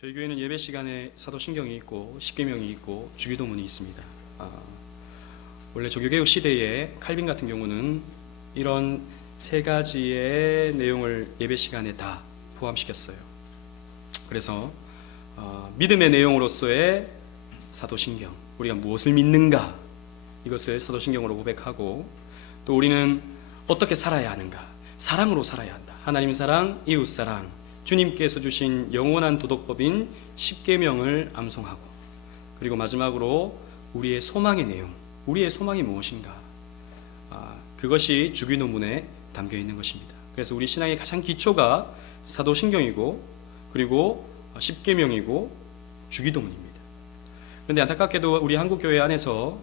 저희 교회는 예배 시간에 사도신경이 있고 십계명이 있고 주기도문이 있습니다. 원래 조교개혁 시대에 칼빈 같은 경우는 이런 세 가지의 내용을 예배 시간에 다 포함시켰어요. 그래서 믿음의 내용으로서의 사도신경, 우리가 무엇을 믿는가, 이것을 사도신경으로 고백하고, 또 우리는 어떻게 살아야 하는가, 사랑으로 살아야 한다. 하나님 사랑, 이웃 사랑, 주님께서 주신 영원한 도덕법인 십계명을 암송하고, 그리고 마지막으로 우리의 소망의 내용, 우리의 소망이 무엇인가, 그것이 주기도문에 담겨 있는 것입니다. 그래서 우리 신앙의 가장 기초가 사도신경이고, 그리고 십계명이고 주기도문입니다. 그런데 안타깝게도 우리 한국교회 안에서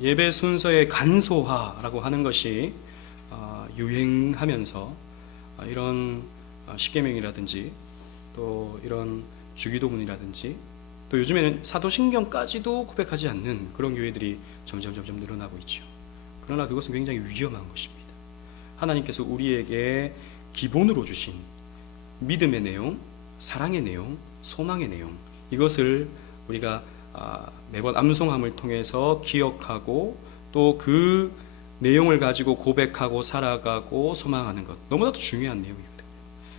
예배 순서의 간소화라고 하는 것이 유행하면서 이런 십계명이라든지 또 이런 주기도문이라든지 또 요즘에는 사도신경까지도 고백하지 않는 그런 교회들이 점점 늘어나고 있죠. 그러나 그것은 굉장히 위험한 것입니다. 하나님께서 우리에게 기본으로 주신 믿음의 내용, 사랑의 내용, 소망의 내용, 이것을 우리가 매번 암송함을 통해서 기억하고 또 그 내용을 가지고 고백하고 살아가고 소망하는 것, 너무나도 중요한 내용이거든요.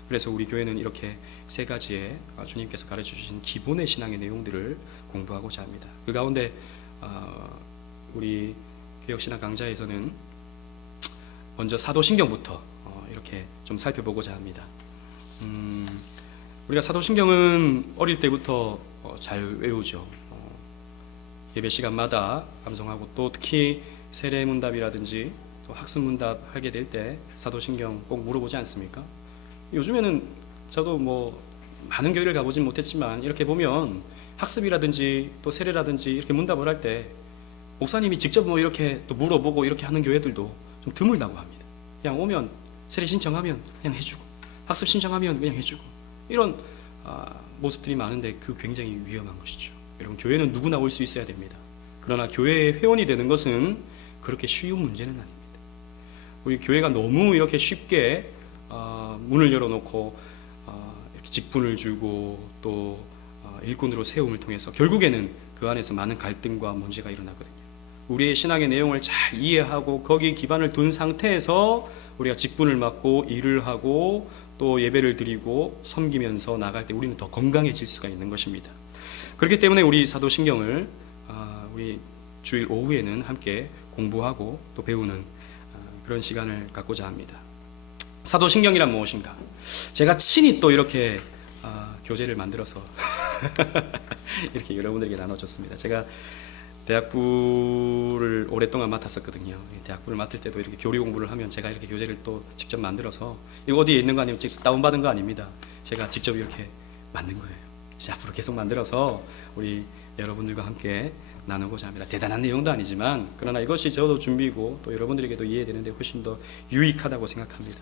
그래서 우리 교회는 이렇게 세 가지의 주님께서 가르쳐 주신 기본의 신앙의 내용들을 공부하고자 합니다. 그 가운데 우리 개혁신학 강좌에서는 먼저 사도신경부터 이렇게 좀 살펴보고자 합니다. 우리가 사도신경은 어릴 때부터 잘 외우죠. 예배 시간마다 암송하고, 또 특히 세례문답이라든지 또 학습문답 하게 될 때 사도신경 꼭 물어보지 않습니까? 요즘에는 저도 뭐 많은 교회를 가보진 못했지만 이렇게 보면 학습이라든지 또 세례라든지 이렇게 문답을 할 때 목사님이 직접 뭐 이렇게 또 물어보고 이렇게 하는 교회들도 좀 드물다고 합니다. 그냥 오면 세례 신청하면 그냥 해주고, 학습 신청하면 그냥 해주고, 이런 모습들이 많은데 그 굉장히 위험한 것이죠. 여러분, 교회는 누구나 올 수 있어야 됩니다. 그러나 교회의 회원이 되는 것은 그렇게 쉬운 문제는 아닙니다. 우리 교회가 너무 이렇게 쉽게 문을 열어놓고 이렇게 직분을 주고 또 일꾼으로 세움을 통해서 결국에는 그 안에서 많은 갈등과 문제가 일어나거든요. 우리의 신앙의 내용을 잘 이해하고 거기에 기반을 둔 상태에서 우리가 직분을 맡고 일을 하고 또 예배를 드리고 섬기면서 나갈 때 우리는 더 건강해질 수가 있는 것입니다. 그렇기 때문에 우리 사도신경을 우리 주일 오후에는 함께 공부하고 또 배우는 그런 시간을 갖고자 합니다. 사도신경이란 무엇인가? 제가 친히 또 이렇게 교재를 만들어서 이렇게 여러분들에게 나눠줬습니다. 제가 대학부를 오랫동안 맡았었거든요. 대학부를 맡을 때도 이렇게 교리 공부를 하면 제가 이렇게 교재를 또 직접 만들어서, 이거 어디에 있는 거 아니면 다운받은 거 아닙니다. 제가 직접 이렇게 만든 거예요. 이제 앞으로 계속 만들어서 우리 여러분들과 함께 나누고자 합니다. 대단한 내용도 아니지만 그러나 이것이 저도 준비고 또 여러분들에게도 이해되는데 훨씬 더 유익하다고 생각합니다.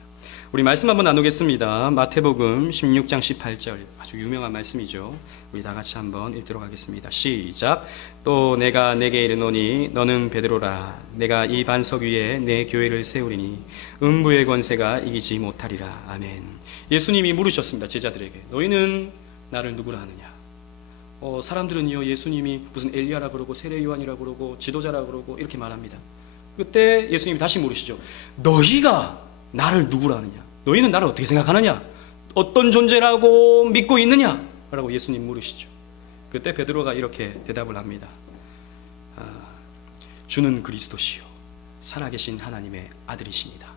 우리 말씀 한번 나누겠습니다. 마태복음 16장 18절, 아주 유명한 말씀이죠. 우리 다 같이 한번 읽도록 하겠습니다. 시작. 또 내가 내게 이르노니 너는 베드로라. 내가 이 반석 위에 내 교회를 세우리니 음부의 권세가 이기지 못하리라. 아멘. 예수님이 물으셨습니다. 제자들에게, 너희는 나를 누구라 하느냐? 사람들은요, 예수님이 무슨 엘리야라 그러고 세례 요한이라 그러고 지도자라 그러고 이렇게 말합니다. 그때 예수님이 다시 물으시죠. 너희가 나를 누구라 하느냐? 너희는 나를 어떻게 생각하느냐? 어떤 존재라고 믿고 있느냐? 라고 예수님 물으시죠. 그때 베드로가 이렇게 대답을 합니다. 주는 그리스도시요 살아계신 하나님의 아들이십니다.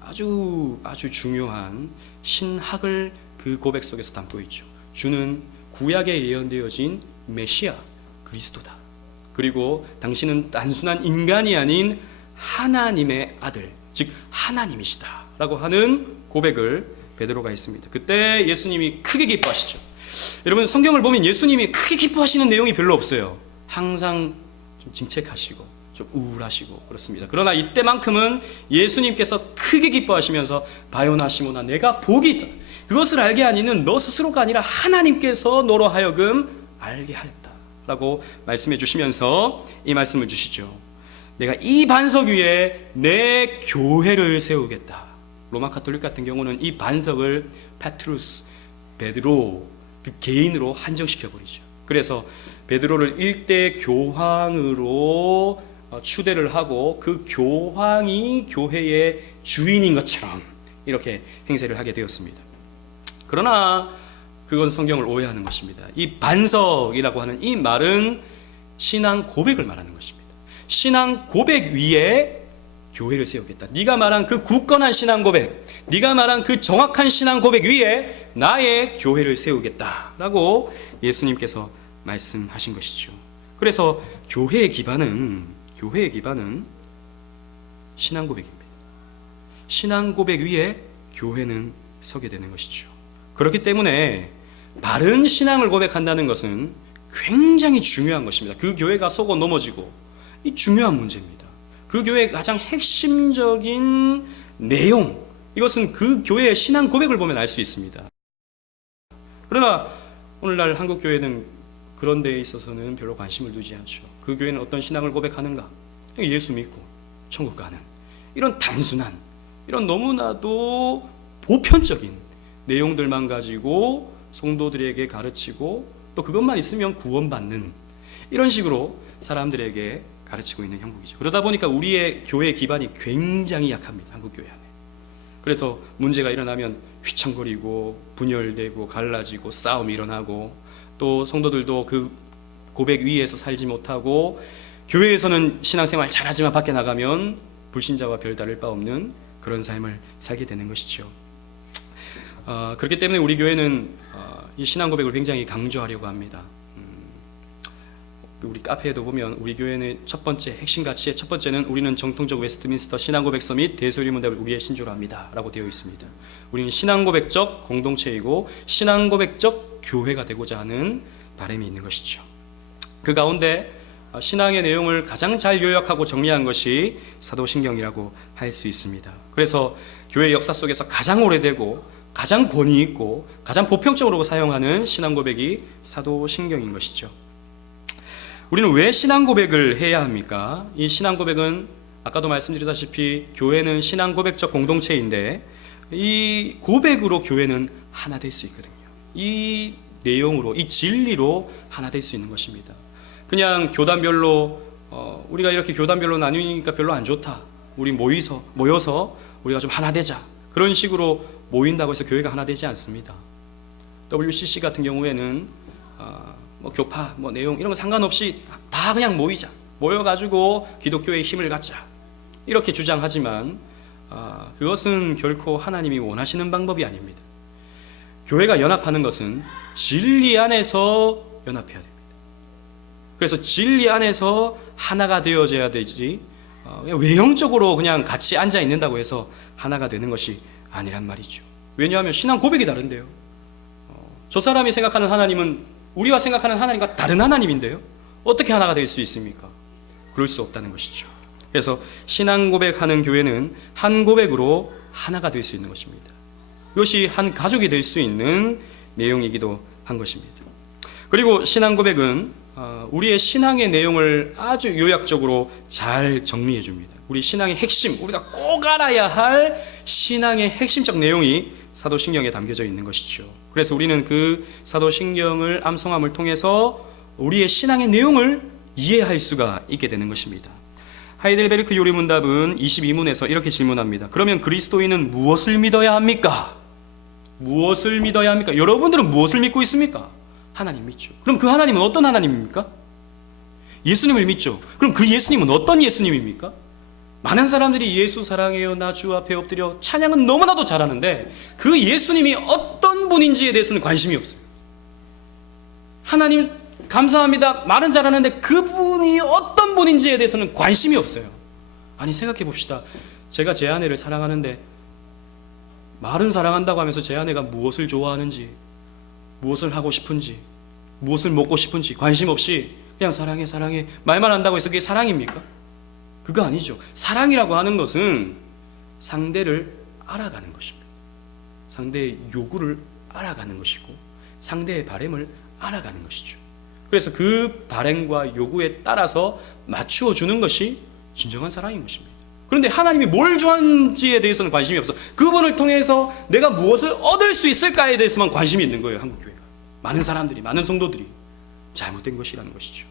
아주 중요한 신학을 그 고백 속에서 담고 있죠. 주는 구약에 예언되어진 메시아 그리스도다. 그리고 당신은 단순한 인간이 아닌 하나님의 아들, 즉 하나님이시다 라고 하는 고백을 베드로가 했습니다. 그때 예수님이 크게 기뻐하시죠. 여러분, 성경을 보면 예수님이 크게 기뻐하시는 내용이 별로 없어요. 항상 좀 침체하시고 좀 우울하시고 그렇습니다. 그러나 이때만큼은 예수님께서 크게 기뻐하시면서 바요나 시몬아, 내가 복이 있다. 그것을 알게 한 이는 너 스스로가 아니라 하나님께서 너로 하여금 알게 하였다 라고 말씀해 주시면서 이 말씀을 주시죠. 내가 이 반석 위에 내 교회를 세우겠다. 로마 카톨릭 같은 경우는 이 반석을 페트루스, 베드로 그 개인으로 한정시켜 버리죠. 그래서 베드로를 일대 교황으로 추대를 하고 그 교황이 교회의 주인인 것처럼 이렇게 행세를 하게 되었습니다. 그러나 그건 성경을 오해하는 것입니다. 이 반석이라고 하는 이 말은 신앙 고백을 말하는 것입니다. 신앙 고백 위에 교회를 세우겠다. 네가 말한 그 굳건한 신앙 고백, 네가 말한 그 정확한 신앙 고백 위에 나의 교회를 세우겠다라고 예수님께서 말씀하신 것이죠. 그래서 교회의 기반은 신앙 고백입니다. 신앙 고백 위에 교회는 서게 되는 것이죠. 그렇기 때문에 바른 신앙을 고백한다는 것은 굉장히 중요한 것입니다. 그 교회가 서고 넘어지고 이 중요한 문제입니다. 그 교회의 가장 핵심적인 내용, 이것은 그 교회의 신앙 고백을 보면 알 수 있습니다. 그러나 오늘날 한국 교회는 그런 데에 있어서는 별로 관심을 두지 않죠. 그 교회는 어떤 신앙을 고백하는가? 예수 믿고 천국 가는 이런 단순한, 이런 너무나도 보편적인 내용들만 가지고 성도들에게 가르치고 또 그것만 있으면 구원받는 이런 식으로 사람들에게 가르치고 있는 형국이죠. 그러다 보니까 우리의 교회 기반이 굉장히 약합니다. 한국 교회 안에. 그래서 문제가 일어나면 휘청거리고 분열되고 갈라지고 싸움이 일어나고 또 성도들도 그 고백 위에서 살지 못하고 교회에서는 신앙생활 잘하지만 밖에 나가면 불신자와 별다를 바 없는 그런 삶을 살게 되는 것이죠. 그렇기 때문에 우리 교회는 이 신앙 고백을 굉장히 강조하려고 합니다. 우리 카페에도 보면 우리 교회는 첫 번째 핵심 가치의 첫 번째는 우리는 정통적 웨스트민스터 신앙 고백서 및 대소리 문답을 우리의 신조로 합니다 라고 되어 있습니다. 우리는 신앙 고백적 공동체이고 신앙 고백적 교회가 되고자 하는 바람이 있는 것이죠. 그 가운데 신앙의 내용을 가장 잘 요약하고 정리한 것이 사도신경이라고 할 수 있습니다. 그래서 교회 역사 속에서 가장 오래되고 가장 권위 있고 가장 보편적으로 사용하는 신앙 고백이 사도신경인 것이죠. 우리는 왜 신앙 고백을 해야 합니까? 이 신앙 고백은 아까도 말씀드렸다시피 교회는 신앙 고백적 공동체인데 이 고백으로 교회는 하나 될 수 있거든요. 이 내용으로, 이 진리로 하나 될 수 있는 것입니다. 그냥 교단별로 우리가 이렇게 교단별로 나누니까 별로 안 좋다. 우리 모여서 우리가 좀 하나 되자. 그런 식으로 모인다고 해서 교회가 하나 되지 않습니다. WCC 같은 경우에는 뭐 교파, 뭐 내용 이런 거 상관없이 다 그냥 모여가지고 기독교의 힘을 갖자 이렇게 주장하지만 그것은 결코 하나님이 원하시는 방법이 아닙니다. 교회가 연합하는 것은 진리 안에서 연합해야 됩니다. 그래서 진리 안에서 하나가 되어져야 되지 외형적으로 그냥 같이 앉아 있는다고 해서 하나가 되는 것이 아니란 말이죠. 왜냐하면 신앙 고백이 다른데요. 저 사람이 생각하는 하나님은 우리가 생각하는 하나님과 다른 하나님인데요. 어떻게 하나가 될 수 있습니까? 그럴 수 없다는 것이죠. 그래서 신앙 고백하는 교회는 한 고백으로 하나가 될 수 있는 것입니다. 이것이 한 가족이 될 수 있는 내용이기도 한 것입니다. 그리고 신앙 고백은 우리의 신앙의 내용을 아주 요약적으로 잘 정리해 줍니다. 우리 신앙의 핵심, 우리가 꼭 알아야 할 신앙의 핵심적 내용이 사도신경에 담겨져 있는 것이죠. 그래서 우리는 그 사도신경을 암송함을 통해서 우리의 신앙의 내용을 이해할 수가 있게 되는 것입니다. 하이델베르크 요리문답은 22문에서 이렇게 질문합니다. 그러면 그리스도인은 무엇을 믿어야 합니까? 무엇을 믿어야 합니까? 여러분들은 무엇을 믿고 있습니까? 하나님 믿죠. 그럼 그 하나님은 어떤 하나님입니까? 예수님을 믿죠. 그럼 그 예수님은 어떤 예수님입니까? 많은 사람들이 예수 사랑해요 나 주 앞에 엎드려 찬양은 너무나도 잘하는데 그 예수님이 어떤 분인지에 대해서는 관심이 없어요. 하나님 감사합니다 말은 잘하는데 그분이 어떤 분인지에 대해서는 관심이 없어요. 아니 생각해 봅시다. 제가 제 아내를 사랑하는데 말은 사랑한다고 하면서 제 아내가 무엇을 좋아하는지, 무엇을 하고 싶은지, 무엇을 먹고 싶은지 관심 없이 그냥 사랑해 사랑해 말만 한다고 해서 그게 사랑입니까? 그거 아니죠. 사랑이라고 하는 것은 상대를 알아가는 것입니다. 상대의 요구를 알아가는 것이고 상대의 바람을 알아가는 것이죠. 그래서 그 바람과 요구에 따라서 맞추어 주는 것이 진정한 사랑인 것입니다. 그런데 하나님이 뭘 좋아하는지에 대해서는 관심이 없어. 그분을 통해서 내가 무엇을 얻을 수 있을까에 대해서만 관심이 있는 거예요. 한국교회가. 많은 사람들이, 많은 성도들이 잘못된 것이라는 것이죠.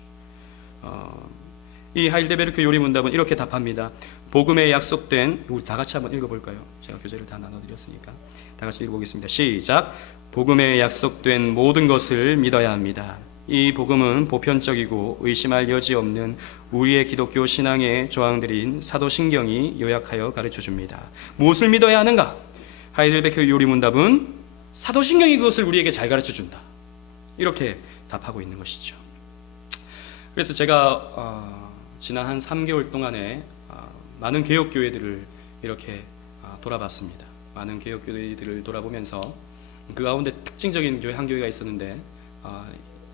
이 하일데베르크 요리문답은 이렇게 답합니다. 복음에 약속된, 우리 다 같이 한번 읽어볼까요? 제가 교재를 다 나눠드렸으니까 다 같이 읽어보겠습니다. 시작. 복음에 약속된 모든 것을 믿어야 합니다. 이 복음은 보편적이고 의심할 여지 없는 우리의 기독교 신앙의 조항들인 사도신경이 요약하여 가르쳐줍니다. 무엇을 믿어야 하는가? 하이델베르크 요리문답은 사도신경이 그것을 우리에게 잘 가르쳐준다, 이렇게 답하고 있는 것이죠. 그래서 제가 지난 한 3개월 동안에 많은 개혁교회들을 이렇게 돌아봤습니다. 많은 개혁교회들을 돌아보면서 그 가운데 특징적인 교회 한 교회가 있었는데,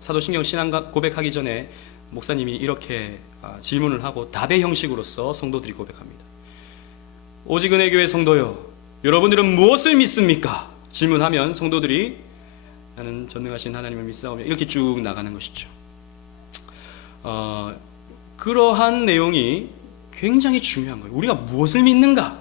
사도신경 신앙 고백하기 전에 목사님이 이렇게 질문을 하고 답의 형식으로서 성도들이 고백합니다. 오직 은혜교회 성도여, 여러분들은 무엇을 믿습니까? 질문하면 성도들이 나는 전능하신 하나님을 믿사오며 이렇게 쭉 나가는 것이죠. 그러한 내용이 굉장히 중요한 거예요. 우리가 무엇을 믿는가?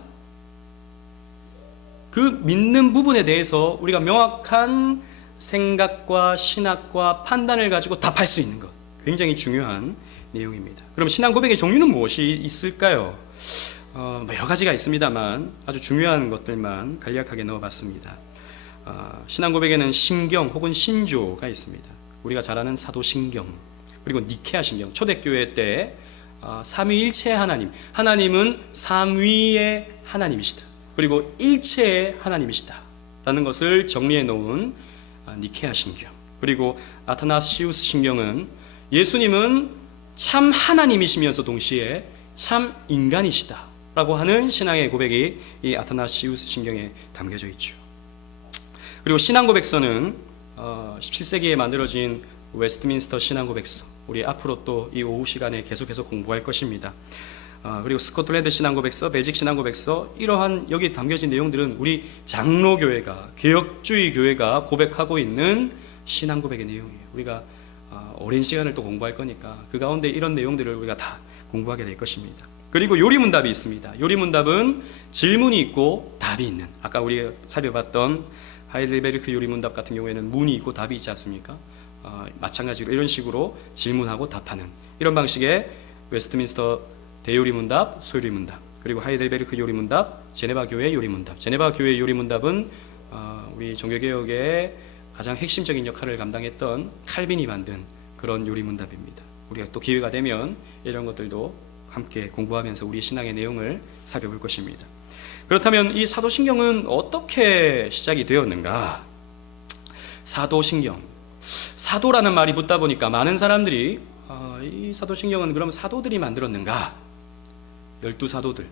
그 믿는 부분에 대해서 우리가 명확한 생각과 신학과 판단을 가지고 답할 수 있는 것, 굉장히 중요한 내용입니다. 그럼 신앙 고백의 종류는 무엇이 있을까요? 여러 가지가 있습니다만 아주 중요한 것들만 간략하게 넣어봤습니다. 신앙 고백에는 신경 혹은 신조가 있습니다. 우리가 잘 아는 사도신경, 그리고 니케아 신경, 초대교회 때 삼위일체의 하나님, 하나님은 삼위의 하나님이시다, 그리고 일체의 하나님이시다 라는 것을 정리해 놓은 니케아 신경, 그리고 아타나시우스 신경은 예수님은 참 하나님이시면서 동시에 참 인간이시다 라고 하는 신앙의 고백이 이 아타나시우스 신경에 담겨져 있죠. 그리고 신앙고백서는 17세기에 만들어진 웨스트민스터 신앙고백서, 우리 앞으로 또 이 오후 시간에 계속해서 공부할 것입니다. 그리고 스코틀랜드 신앙고백서, 벨직 신앙고백서, 이러한 여기 담겨진 내용들은 우리 장로교회가, 개혁주의 교회가 고백하고 있는 신앙고백의 내용이에요. 우리가 오랜 시간을 또 공부할 거니까 그 가운데 이런 내용들을 우리가 다 공부하게 될 것입니다. 그리고 요리문답이 있습니다. 요리문답은 질문이 있고 답이 있는, 아까 우리가 살펴봤던 하이델베르크 요리문답 같은 경우에는 문이 있고 답이 있지 않습니까? 마찬가지로 이런 식으로 질문하고 답하는 이런 방식의 웨스트민스터 대요리문답, 소요리문답, 그리고 하이델베르크 요리문답, 제네바 교회 요리문답. 제네바 교회 요리문답은 우리 종교개혁의 가장 핵심적인 역할을 감당했던 칼빈이 만든 그런 요리문답입니다. 우리가 또 기회가 되면 이런 것들도 함께 공부하면서 우리 신앙의 내용을 살펴볼 것입니다. 그렇다면 이 사도신경은 어떻게 시작이 되었는가? 사도신경, 사도라는 말이 붙다 보니까 많은 사람들이 이 사도신경은 그럼 사도들이 만들었는가? 12사도들,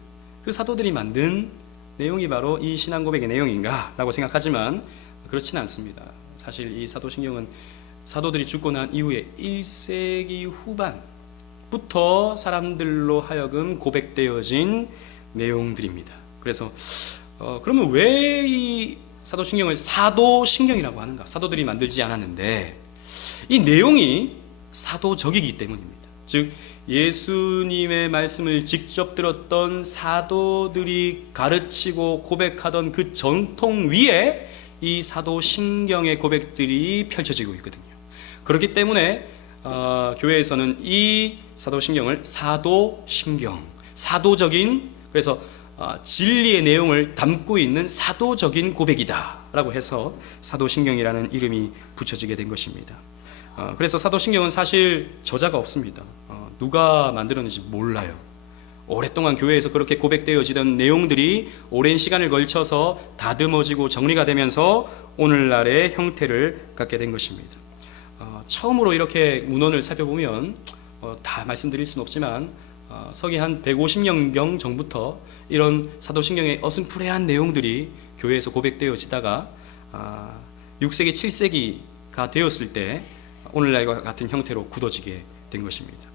그 사도들이 만든 내용이 바로 이 신앙고백의 내용인가? 라고 생각하지만 그렇지는 않습니다. 사실 이 사도신경은 사도들이 죽고 난 이후에 1세기 후반부터 사람들로 하여금 고백되어진 내용들입니다. 그래서 그러면 왜 이 사도신경을 사도신경이라고 하는가? 사도들이 만들지 않았는데 이 내용이 사도적이기 때문입니다. 즉 예수님의 말씀을 직접 들었던 사도들이 가르치고 고백하던 그 전통 위에 이 사도신경의 고백들이 펼쳐지고 있거든요. 그렇기 때문에 교회에서는 이 사도신경을 사도신경, 사도적인, 그래서 진리의 내용을 담고 있는 사도적인 고백이다 라고 해서 사도신경이라는 이름이 붙여지게 된 것입니다. 그래서 사도신경은 사실 저자가 없습니다. 누가 만들었는지 몰라요. 오랫동안 교회에서 그렇게 고백되어지던 내용들이 오랜 시간을 걸쳐서 다듬어지고 정리가 되면서 오늘날의 형태를 갖게 된 것입니다. 처음으로 이렇게 문헌을 살펴보면 다 말씀드릴 수는 없지만 서기 한 150년경 전부터 이런 사도신경의 어슴푸레한 내용들이 교회에서 고백되어지다가 6세기, 7세기가 되었을 때 오늘날과 같은 형태로 굳어지게 된 것입니다.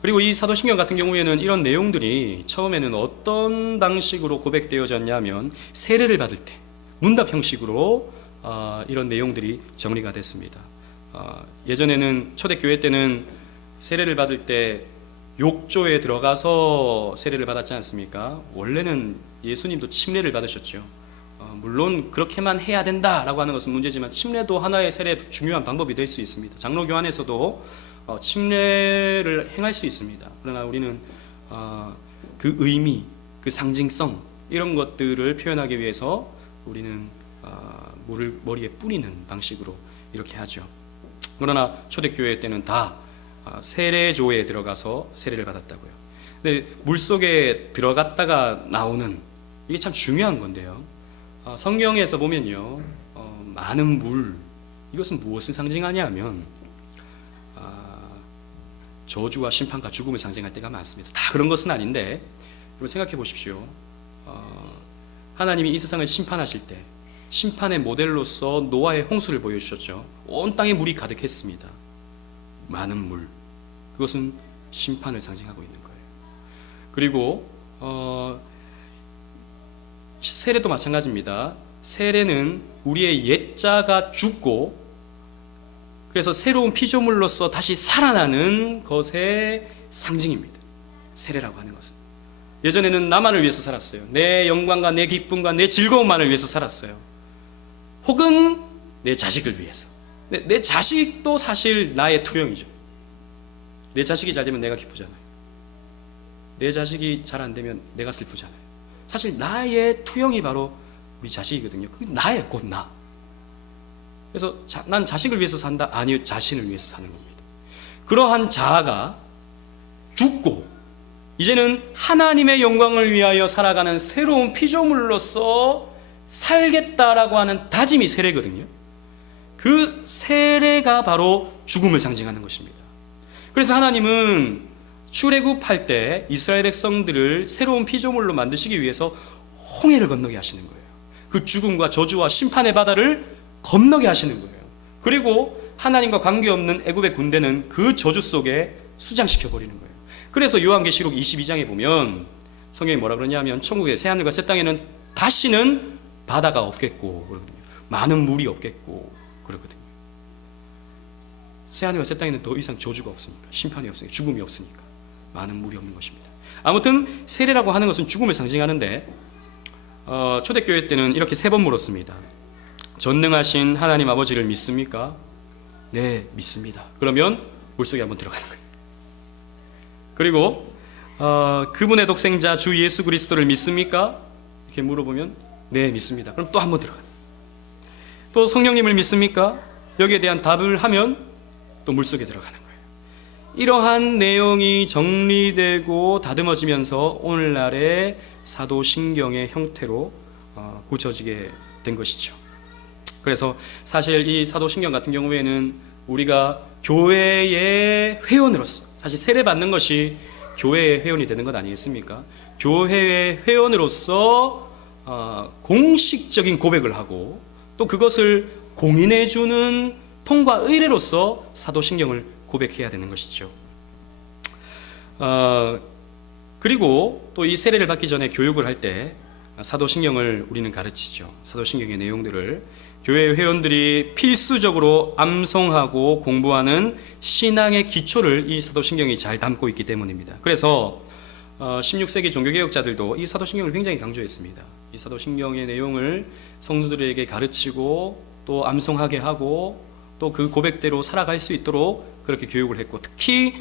그리고 이 사도신경 같은 경우에는 이런 내용들이 처음에는 어떤 방식으로 고백되어졌냐면 세례를 받을 때 문답 형식으로 이런 내용들이 정리가 됐습니다. 예전에는 초대교회 때는 세례를 받을 때 욕조에 들어가서 세례를 받았지 않습니까? 원래는 예수님도 침례를 받으셨죠. 물론 그렇게만 해야 된다라고 하는 것은 문제지만 침례도 하나의 세례 중요한 방법이 될 수 있습니다. 장로교 안에서도 침례를 행할 수 있습니다. 그러나 우리는 그 의미, 그 상징성 이런 것들을 표현하기 위해서 우리는 물을 머리에 뿌리는 방식으로 이렇게 하죠. 그러나 초대교회 때는 다 세례조에 들어가서 세례를 받았다고요. 근데 물 속에 들어갔다가 나오는 이게 참 중요한 건데요. 성경에서 보면요, 많은 물, 이것은 무엇을 상징하냐면 저주와 심판과 죽음을 상징할 때가 많습니다. 다 그런 것은 아닌데, 여러분 생각해 보십시오. 하나님이 이 세상을 심판하실 때 심판의 모델로서 노아의 홍수를 보여주셨죠. 온 땅에 물이 가득했습니다. 많은 물, 그것은 심판을 상징하고 있는 거예요. 그리고 세례도 마찬가지입니다. 세례는 우리의 옛자가 죽고 그래서 새로운 피조물로서 다시 살아나는 것의 상징입니다. 세례라고 하는 것은. 예전에는 나만을 위해서 살았어요. 내 영광과 내 기쁨과 내 즐거움만을 위해서 살았어요. 혹은 내 자식을 위해서. 내 자식도 사실 나의 투영이죠. 내 자식이 잘 되면 내가 기쁘잖아요. 내 자식이 잘 안 되면 내가 슬프잖아요. 사실 나의 투영이 바로 우리 자식이거든요. 그게 나예요, 곧 나. 그래서 난 자식을 위해서 산다? 아니요, 자신을 위해서 사는 겁니다. 그러한 자아가 죽고 이제는 하나님의 영광을 위하여 살아가는 새로운 피조물로서 살겠다라고 하는 다짐이 세례거든요. 그 세례가 바로 죽음을 상징하는 것입니다. 그래서 하나님은 출애굽할 때 이스라엘 백성들을 새로운 피조물로 만드시기 위해서 홍해를 건너게 하시는 거예요. 그 죽음과 저주와 심판의 바다를 건너게 하시는 거예요. 그리고 하나님과 관계없는 애굽의 군대는 그 저주 속에 수장시켜 버리는 거예요. 그래서 요한계시록 22장에 보면 성경이 뭐라 그러냐면 천국의 새하늘과 새 땅에는 다시는 바다가 없겠고 그러거든요. 많은 물이 없겠고 그러거든요. 새하늘과 새 땅에는 더 이상 저주가 없으니까, 심판이 없으니까, 죽음이 없으니까 많은 물이 없는 것입니다. 아무튼 세례라고 하는 것은 죽음을 상징하는데 초대교회 때는 이렇게 3번 물었습니다. 전능하신 하나님 아버지를 믿습니까? 네, 믿습니다. 그러면 물속에 한번 들어가는 거예요. 그리고 그분의 독생자 주 예수 그리스도를 믿습니까? 이렇게 물어보면 네, 믿습니다. 그럼 또 한번 들어가요. 또 성령님을 믿습니까? 여기에 대한 답을 하면 또 물속에 들어가는 거예요. 이러한 내용이 정리되고 다듬어지면서 오늘날의 사도신경의 형태로 굳혀지게 된 것이죠. 그래서 사실 이 사도신경 같은 경우에는 우리가 교회의 회원으로서, 사실 세례 받는 것이 교회의 회원이 되는 것 아니겠습니까? 교회의 회원으로서 공식적인 고백을 하고 또 그것을 공인해주는 통과 의례로서 사도신경을 고백해야 되는 것이죠. 그리고 또 이 세례를 받기 전에 교육을 할 때 사도신경을 우리는 가르치죠. 사도신경의 내용들을 교회 회원들이 필수적으로 암송하고 공부하는 신앙의 기초를 이 사도신경이 잘 담고 있기 때문입니다. 그래서 16세기 종교개혁자들도 이 사도신경을 굉장히 강조했습니다. 이 사도신경의 내용을 성도들에게 가르치고 또 암송하게 하고 또 그 고백대로 살아갈 수 있도록 그렇게 교육을 했고, 특히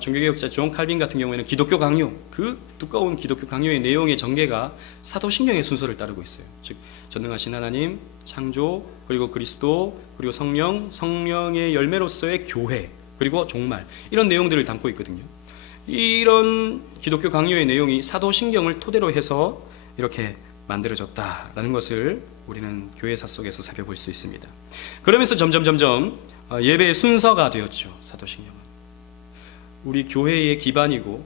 종교개혁자 존 칼빈 같은 경우에는 기독교 강요, 그 두꺼운 기독교 강요의 내용의 전개가 사도신경의 순서를 따르고 있어요. 즉 전능하신 하나님, 창조, 그리고 그리스도, 그리고 성령, 성령의 열매로서의 교회, 그리고 종말, 이런 내용들을 담고 있거든요. 이런 기독교 강요의 내용이 사도신경을 토대로 해서 이렇게 만들어졌다라는 것을 우리는 교회사 속에서 살펴볼 수 있습니다. 그러면서 점점 예배의 순서가 되었죠. 사도신경은 우리 교회의 기반이고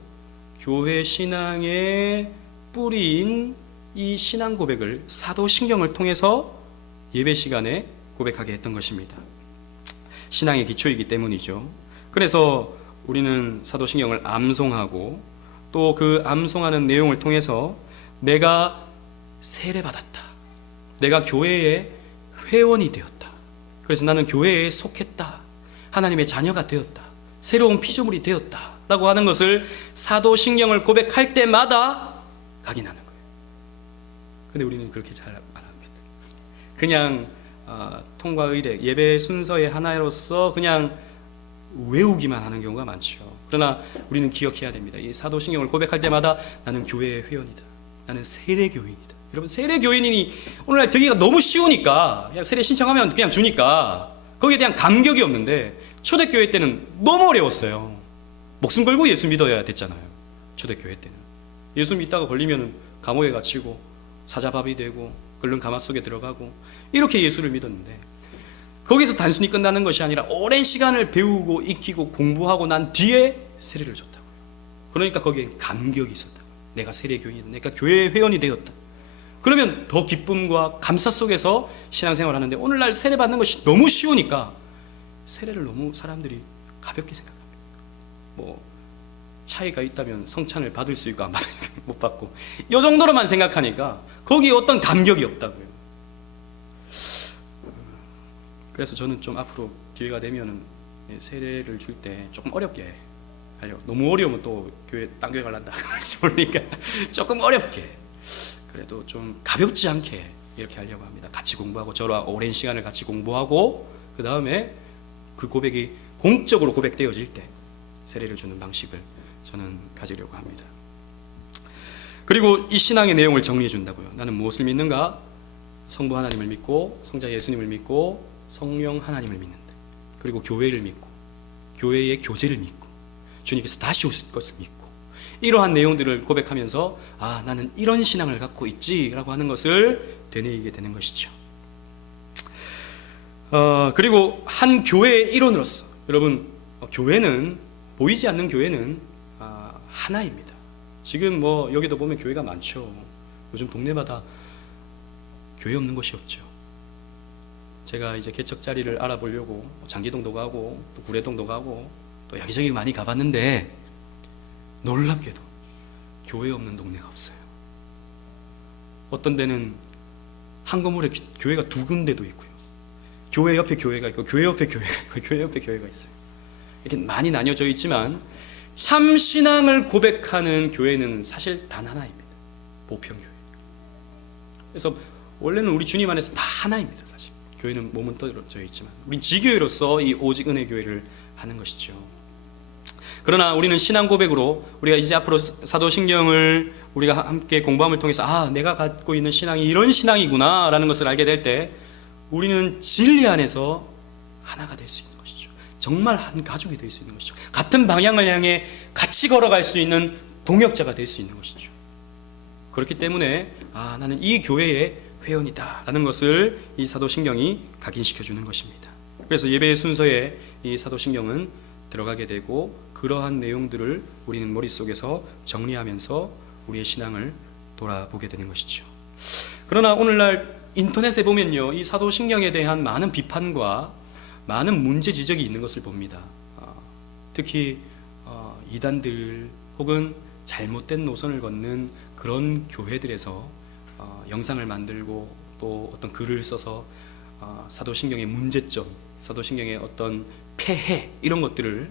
교회 신앙의 뿌리인 이 신앙 고백을 사도신경을 통해서 예배 시간에 고백하게 했던 것입니다. 신앙의 기초이기 때문이죠. 그래서 우리는 사도신경을 암송하고 또 그 암송하는 내용을 통해서 내가 세례받았다, 내가 교회의 회원이 되었다, 그래서 나는 교회에 속했다, 하나님의 자녀가 되었다, 새로운 피조물이 되었다 라고 하는 것을 사도신경을 고백할 때마다 각인하는 거예요. 근데 우리는 그렇게 잘 안 합니다. 그냥 통과 의례, 예배 순서의 하나로서 그냥 외우기만 하는 경우가 많죠. 그러나 우리는 기억해야 됩니다. 이 사도신경을 고백할 때마다 나는 교회의 회원이다. 나는 세례교인이다. 여러분, 세례교인이 오늘날 되기가 너무 쉬우니까 그냥 세례 신청하면 그냥 주니까 거기에 대한 감격이 없는데, 초대교회 때는 너무 어려웠어요. 목숨 걸고 예수 믿어야 됐잖아요. 초대교회 때는 예수 믿다가 걸리면 감옥에 갇히고 사자밥이 되고 끓는 가마 속에 들어가고 이렇게 예수를 믿었는데, 거기서 단순히 끝나는 것이 아니라 오랜 시간을 배우고 익히고 공부하고 난 뒤에 세례를 줬다고요. 그러니까 거기에 감격이 있었다고. 내가 세례교인이다. 내가 교회의 회원이 되었다. 그러면 더 기쁨과 감사 속에서 신앙생활을 하는데, 오늘날 세례 받는 것이 너무 쉬우니까 세례를 너무 사람들이 가볍게 생각합니다. 뭐 차이가 있다면 성찬을 받을 수 있고 안 받을 수 못 받고 이 정도로만 생각하니까 거기에 어떤 감격이 없다고요. 그래서 저는 좀 앞으로 기회가 되면은 세례를 줄 때 조금 어렵게 하려고. 너무 어려우면 또 딴 교회 갈란다 그럴지 모르니까 조금 어렵게, 그래도 좀 가볍지 않게 이렇게 하려고 합니다. 같이 공부하고, 저와 오랜 시간을 같이 공부하고, 그 다음에 그 고백이 공적으로 고백되어질 때 세례를 주는 방식을 저는 가지려고 합니다. 그리고 이 신앙의 내용을 정리해 준다고요. 나는 무엇을 믿는가? 성부 하나님을 믿고, 성자 예수님을 믿고, 성령 하나님을 믿는다. 그리고 교회를 믿고, 교회의 교제를 믿고, 주님께서 다시 오실 것을 믿고, 이러한 내용들을 고백하면서 나는 이런 신앙을 갖고 있지라고 하는 것을 되뇌이게 되는 것이죠. 그리고 한 교회의 일원으로서, 여러분, 교회는, 보이지 않는 교회는 하나입니다. 지금 뭐 여기도 보면 교회가 많죠. 요즘 동네마다 교회 없는 곳이 없죠. 제가 이제 개척 자리를 알아보려고 장기동도 가고 또 구례동도 가고 또 여기저기 많이 가봤는데, 놀랍게도 교회 없는 동네가 없어요. 어떤 데는 한 건물에 교회가 2군데도 있고요. 교회 옆에 교회가 있고, 교회 옆에 교회가 있고, 교회 옆에 교회가 있어요. 이렇게 많이 나뉘어져 있지만 참 신앙을 고백하는 교회는 사실 단 하나입니다. 보편교회. 그래서 원래는 우리 주님 안에서 다 하나입니다. 사실 교회는 몸은 떨어져 있지만 우린 지교회로서 이 오직 은혜 교회를 하는 것이죠. 그러나 우리는 신앙 고백으로, 우리가 이제 앞으로 사도신경을 우리가 함께 공부함을 통해서 내가 갖고 있는 신앙이 이런 신앙이구나 라는 것을 알게 될 때, 우리는 진리 안에서 하나가 될 수 있는 것이죠. 정말 한 가족이 될 수 있는 것이죠. 같은 방향을 향해 같이 걸어갈 수 있는 동역자가 될 수 있는 것이죠. 그렇기 때문에 나는 이 교회의 회원이다 라는 것을 이 사도신경이 각인시켜 주는 것입니다. 그래서 예배의 순서에 이 사도신경은 들어가게 되고, 그러한 내용들을 우리는 머릿속에서 정리하면서 우리의 신앙을 돌아보게 되는 것이죠. 그러나 오늘날 인터넷에 보면요, 이 사도신경에 대한 많은 비판과 많은 문제 지적이 있는 것을 봅니다. 특히 이단들 혹은 잘못된 노선을 걷는 그런 교회들에서 영상을 만들고 또 어떤 글을 써서 사도신경의 문제점, 사도신경의 어떤 폐해, 이런 것들을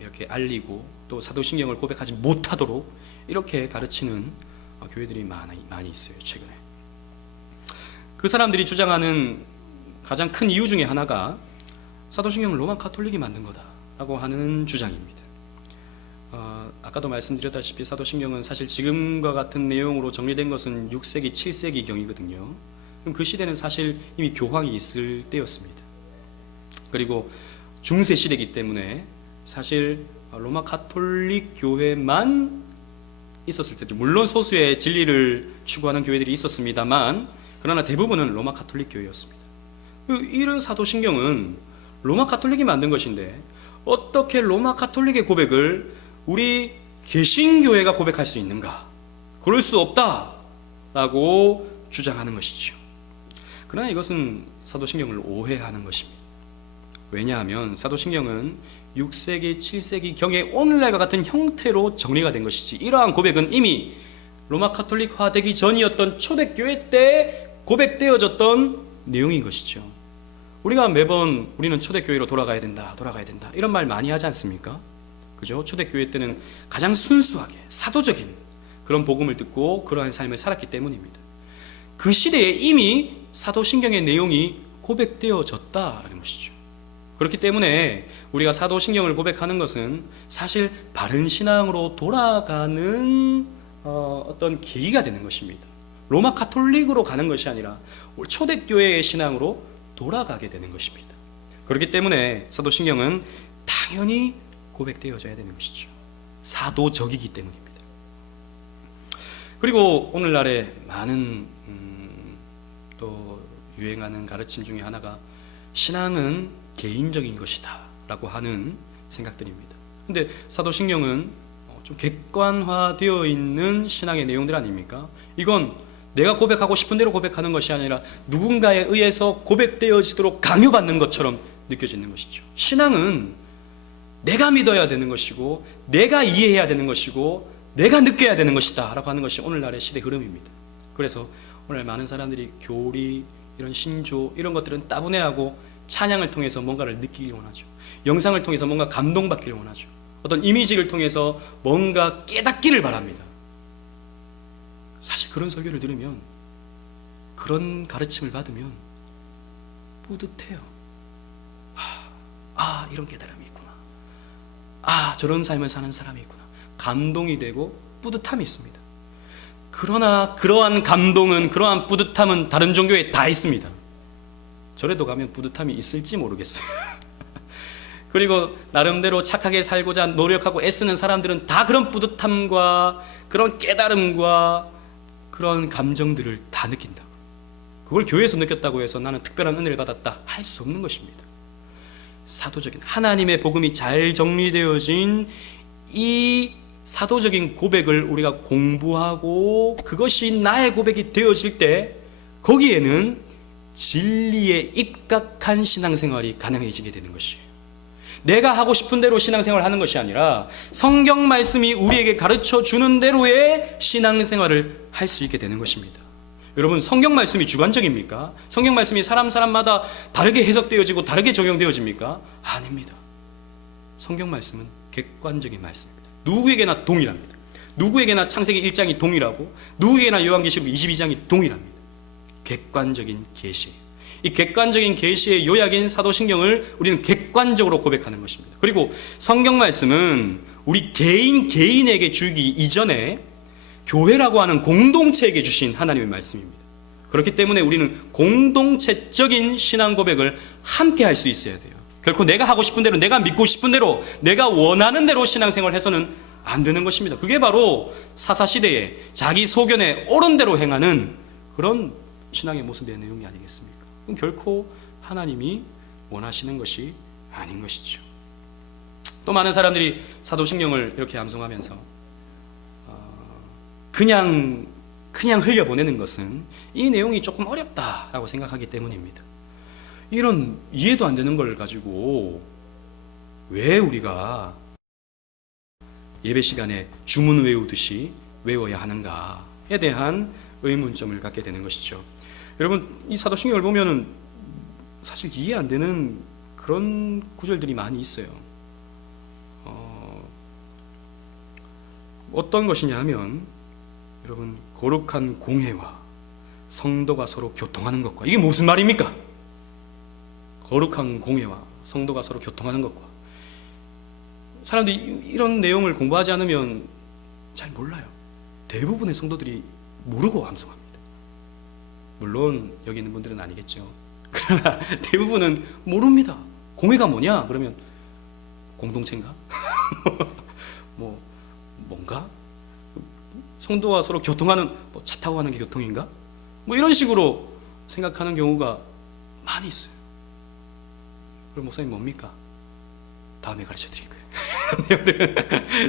이렇게 알리고 또 사도신경을 고백하지 못하도록 이렇게 가르치는 교회들이 많이 있어요. 최근에 그 사람들이 주장하는 가장 큰 이유 중에 하나가 사도신경은 로마 가톨릭이 만든 거다라고 하는 주장입니다. 아까도 말씀드렸다시피 사도신경은 사실 지금과 같은 내용으로 정리된 것은 6세기, 7세기 경이거든요. 그럼 그 시대는 사실 이미 교황이 있을 때였습니다. 그리고 중세 시대이기 때문에 사실 로마 가톨릭 교회만 있었을 때죠. 물론 소수의 진리를 추구하는 교회들이 있었습니다만, 그러나 대부분은 로마 가톨릭 교회였습니다. 이런 사도신경은 로마 가톨릭이 만든 것인데 어떻게 로마 가톨릭의 고백을 우리 개신교회가 고백할 수 있는가? 그럴 수 없다라고 주장하는 것이죠. 그러나 이것은 사도신경을 오해하는 것입니다. 왜냐하면 사도신경은 6세기, 7세기 경에 오늘날과 같은 형태로 정리가 된 것이지, 이러한 고백은 이미 로마 가톨릭화 되기 전이었던 초대교회 때 고백되어졌던 내용인 것이죠. 우리가 매번 우리는 초대교회로 돌아가야 된다 이런 말 많이 하지 않습니까? 그죠? 초대교회 때는 가장 순수하게 사도적인 그런 복음을 듣고 그러한 삶을 살았기 때문입니다. 그 시대에 이미 사도신경의 내용이 고백되어졌다라는 것이죠. 그렇기 때문에 우리가 사도신경을 고백하는 것은 사실 바른 신앙으로 돌아가는 어떤 계기가 되는 것입니다. 로마 카톨릭으로 가는 것이 아니라 초대교회의 신앙으로 돌아가게 되는 것입니다. 그렇기 때문에 사도신경은 당연히 고백되어져야 되는 것이죠. 사도적이기 때문입니다. 그리고 오늘날에 많은 또 유행하는 가르침 중에 하나가 신앙은 개인적인 것이다 라고 하는 생각들입니다. 근데 사도신경은 좀 객관화되어 있는 신앙의 내용들 아닙니까? 이건 내가 고백하고 싶은 대로 고백하는 것이 아니라 누군가에 의해서 고백되어지도록 강요받는 것처럼 느껴지는 것이죠. 신앙은 내가 믿어야 되는 것이고 내가 이해해야 되는 것이고 내가 느껴야 되는 것이다 라고 하는 것이 오늘날의 시대 흐름입니다. 그래서 오늘 많은 사람들이 교리, 이런 신조 이런 것들은 따분해하고 찬양을 통해서 뭔가를 느끼기 원하죠. 영상을 통해서 뭔가 감동받기를 원하죠. 어떤 이미지를 통해서 뭔가 깨닫기를 바랍니다. 사실 그런 설교를 들으면, 그런 가르침을 받으면 뿌듯해요. 이런 깨달음이 있구나. 저런 삶을 사는 사람이 있구나. 감동이 되고 뿌듯함이 있습니다. 그러나 그러한 감동은, 그러한 뿌듯함은 다른 종교에 다 있습니다. 절에도 가면 뿌듯함이 있을지 모르겠어요. 그리고 나름대로 착하게 살고자 노력하고 애쓰는 사람들은 다 그런 뿌듯함과 그런 깨달음과 그런 감정들을 다 느낀다. 그걸 교회에서 느꼈다고 해서 나는 특별한 은혜를 받았다 할 수 없는 것입니다. 사도적인 하나님의 복음이 잘 정리되어진 이 사도적인 고백을 우리가 공부하고 그것이 나의 고백이 되어질 때 거기에는 진리에 입각한 신앙생활이 가능해지게 되는 것이에요. 내가 하고 싶은 대로 신앙생활을 하는 것이 아니라 성경 말씀이 우리에게 가르쳐 주는 대로의 신앙생활을 할 수 있게 되는 것입니다. 여러분, 성경 말씀이 주관적입니까? 성경 말씀이 사람마다 다르게 해석되어지고 다르게 적용되어집니까? 아닙니다. 성경 말씀은 객관적인 말씀입니다. 누구에게나 동일합니다. 누구에게나 창세기 1장이 동일하고 누구에게나 요한계시록 22장이 동일합니다. 객관적인 계시예요. 이 객관적인 계시의 요약인 사도신경을 우리는 객관적으로 고백하는 것입니다. 그리고 성경 말씀은 우리 개인에게 주기 이전에 교회라고 하는 공동체에게 주신 하나님의 말씀입니다. 그렇기 때문에 우리는 공동체적인 신앙 고백을 함께 할 수 있어야 돼요. 결코 내가 하고 싶은 대로, 내가 믿고 싶은 대로, 내가 원하는 대로 신앙생활을 해서는 안 되는 것입니다. 그게 바로 사사시대에 자기 소견에 옳은 대로 행하는 그런 신앙의 모습의 내용이 아니겠습니까? 결코 하나님이 원하시는 것이 아닌 것이죠. 또 많은 사람들이 사도신경을 이렇게 암송하면서 그냥 흘려보내는 것은 이 내용이 조금 어렵다라고 생각하기 때문입니다. 이런 이해도 안 되는 걸 가지고 왜 우리가 예배 시간에 주문 외우듯이 외워야 하는가에 대한 의문점을 갖게 되는 것이죠. 여러분, 이 사도신경을 보면은 사실 이해 안 되는 그런 구절들이 많이 있어요. 어떤 것이냐 하면, 여러분, 거룩한 공회와 성도가 서로 교통하는 것과, 이게 무슨 말입니까? 거룩한 공회와 성도가 서로 교통하는 것과, 사람들이 이런 내용을 공부하지 않으면 잘 몰라요. 대부분의 성도들이 모르고 암송합니다. 물론 여기 있는 분들은 아니겠죠. 그러나 대부분은 모릅니다. 공회가 뭐냐? 그러면 공동체인가? 뭔가? 성도가 서로 교통하는, 차 타고 가는 게 교통인가? 이런 식으로 생각하는 경우가 많이 있어요. 그럼 목사님 뭡니까? 다음에 가르쳐 드릴 거예요.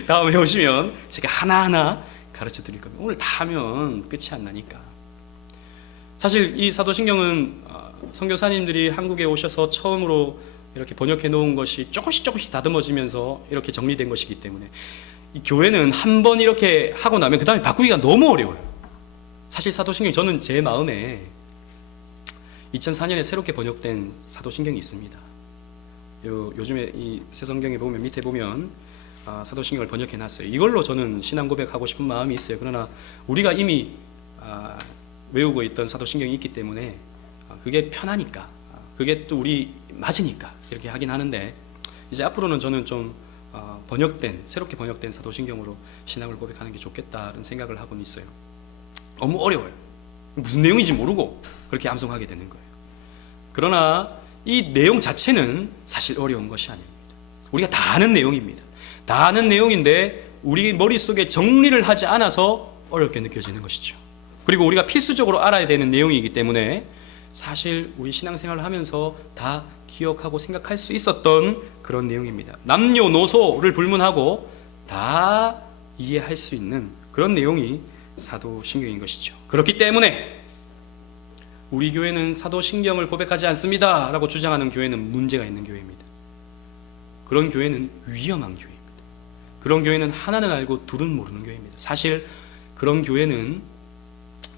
다음에 오시면 제가 하나하나 가르쳐 드릴 겁니다. 오늘 다 하면 끝이 안 나니까. 사실 이 사도신경은 선교사님들이 한국에 오셔서 처음으로 이렇게 번역해 놓은 것이 조금씩 다듬어지면서 이렇게 정리된 것이기 때문에 이 교회는 한 번 이렇게 하고 나면 그 다음에 바꾸기가 너무 어려워요. 사실 사도신경, 저는 제 마음에 2004년에 새롭게 번역된 사도신경이 있습니다. 요즘에 이 새성경에 보면, 밑에 보면 사도신경을 번역해 놨어요. 이걸로 저는 신앙 고백하고 싶은 마음이 있어요. 그러나 우리가 이미 외우고 있던 사도신경이 있기 때문에 그게 편하니까, 그게 또 우리 맞으니까 이렇게 하긴 하는데, 이제 앞으로는 저는 좀 새롭게 번역된 사도신경으로 신앙을 고백하는 게 좋겠다는 생각을 하고는 있어요. 너무 어려워요. 무슨 내용인지 모르고 그렇게 암송하게 되는 거예요. 그러나 이 내용 자체는 사실 어려운 것이 아닙니다. 우리가 다 아는 내용입니다. 다 아는 내용인데 우리 머릿속에 정리를 하지 않아서 어렵게 느껴지는 것이죠. 그리고 우리가 필수적으로 알아야 되는 내용이기 때문에 사실 우리 신앙생활을 하면서 다 기억하고 생각할 수 있었던 그런 내용입니다. 남녀노소를 불문하고 다 이해할 수 있는 그런 내용이 사도신경인 것이죠. 그렇기 때문에 우리 교회는 사도신경을 고백하지 않습니다 라고 주장하는 교회는 문제가 있는 교회입니다. 그런 교회는 위험한 교회입니다. 그런 교회는 하나는 알고 둘은 모르는 교회입니다. 사실 그런 교회는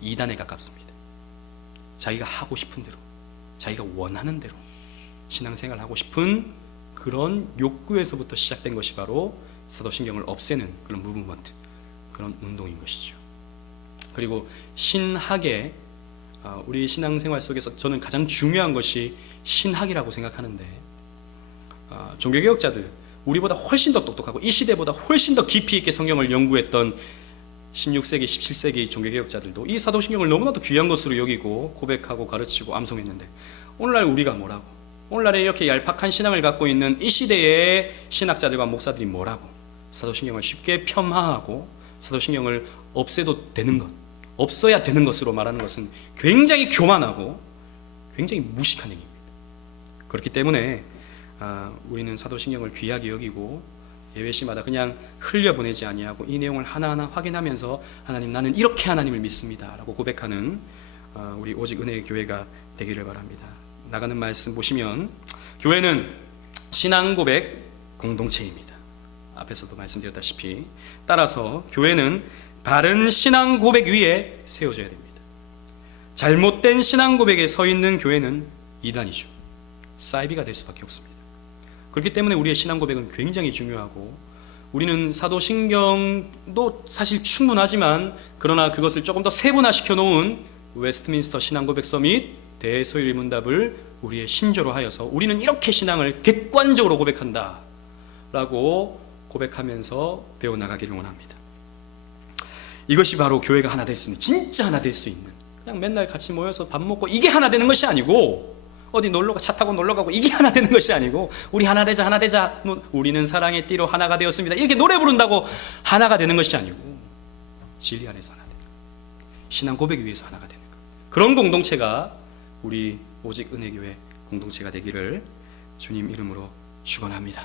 이단에 가깝습니다. 자기가 하고 싶은 대로, 자기가 원하는 대로 신앙생활을 하고 싶은 그런 욕구에서부터 시작된 것이 바로 사도신경을 없애는 그런 무브먼트, 그런 운동인 것이죠. 그리고 신학의 우리 신앙생활 속에서 저는 가장 중요한 것이 신학이라고 생각하는데, 종교개혁자들, 우리보다 훨씬 더 똑똑하고 이 시대보다 훨씬 더 깊이 있게 성경을 연구했던 16세기, 17세기 종교개혁자들도 이 사도신경을 너무나도 귀한 것으로 여기고 고백하고 가르치고 암송했는데, 오늘날 우리가 뭐라고, 오늘날에 이렇게 얄팍한 신앙을 갖고 있는 이 시대의 신학자들과 목사들이 뭐라고 사도신경을 쉽게 폄하하고 사도신경을 없애도 되는 것, 없어야 되는 것으로 말하는 것은 굉장히 교만하고 굉장히 무식한 행위입니다. 그렇기 때문에 우리는 사도신경을 귀하게 여기고 예배시마다 그냥 흘려보내지 아니하고 이 내용을 하나하나 확인하면서 하나님, 나는 이렇게 하나님을 믿습니다 라고 고백하는 우리 오직 은혜의 교회가 되기를 바랍니다. 나가는 말씀 보시면 교회는 신앙 고백 공동체입니다. 앞에서도 말씀드렸다시피, 따라서 교회는 바른 신앙 고백 위에 세워져야 됩니다. 잘못된 신앙 고백에 서 있는 교회는 이단이죠. 사이비가 될 수밖에 없습니다. 그렇기 때문에 우리의 신앙 고백은 굉장히 중요하고, 우리는 사도신경도 사실 충분하지만 그러나 그것을 조금 더 세분화시켜 놓은 웨스트민스터 신앙 고백서 및 대소일 문답을 우리의 신조로 하여서 우리는 이렇게 신앙을 객관적으로 고백한다 라고 고백하면서 배워나가기를 원합니다. 이것이 바로 교회가 하나 될 수 있는, 진짜 하나 될 수 있는, 그냥 맨날 같이 모여서 밥 먹고 이게 하나 되는 것이 아니고, 어디 차 타고 놀러 가고 이게 하나 되는 것이 아니고, 우리 하나 되자, 하나 되자, 우리는 사랑의 띠로 하나가 되었습니다 이렇게 노래 부른다고 하나가 되는 것이 아니고, 진리 안에서 하나 되는 것, 신앙 고백 위해서 하나가 되는 것, 그런 공동체가 우리 오직 은혜교회 공동체가 되기를 주님 이름으로 축원합니다.